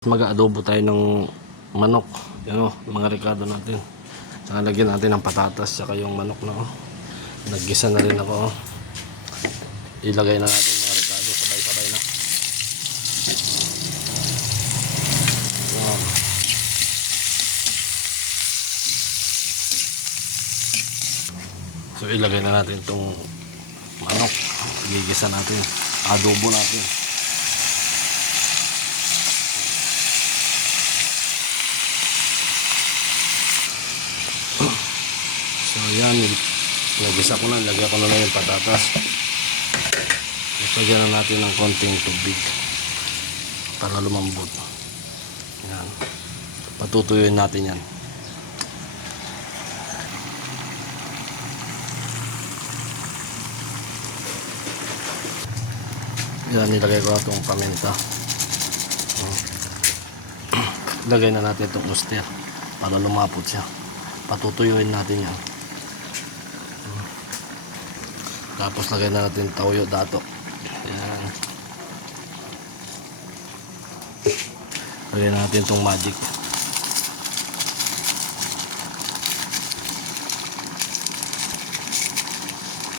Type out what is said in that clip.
Mag-aadobo tayo ng manok. Yan o, mga rekado natin. Saka lagyan natin ng patatas, saka yung manok na o. Naggisa na rin ako o. Ilagay na natin mga rekado, sabay-sabay na. So ilagay na natin itong manok. Gigisa natin, adobo natin. So yan, nagisa ko na, lagyan ko na yung patatas. Lagyan na natin ng konting tubig para lumambot. Yan, patutuyuin natin yan. Yan, nilagay ko itong paminta. Lagay na natin itong oyster para lumapot siya. Patutuyuin natin yan. Tapos lagay na natin toyo dato. Yan. Lagay na natin itong magic.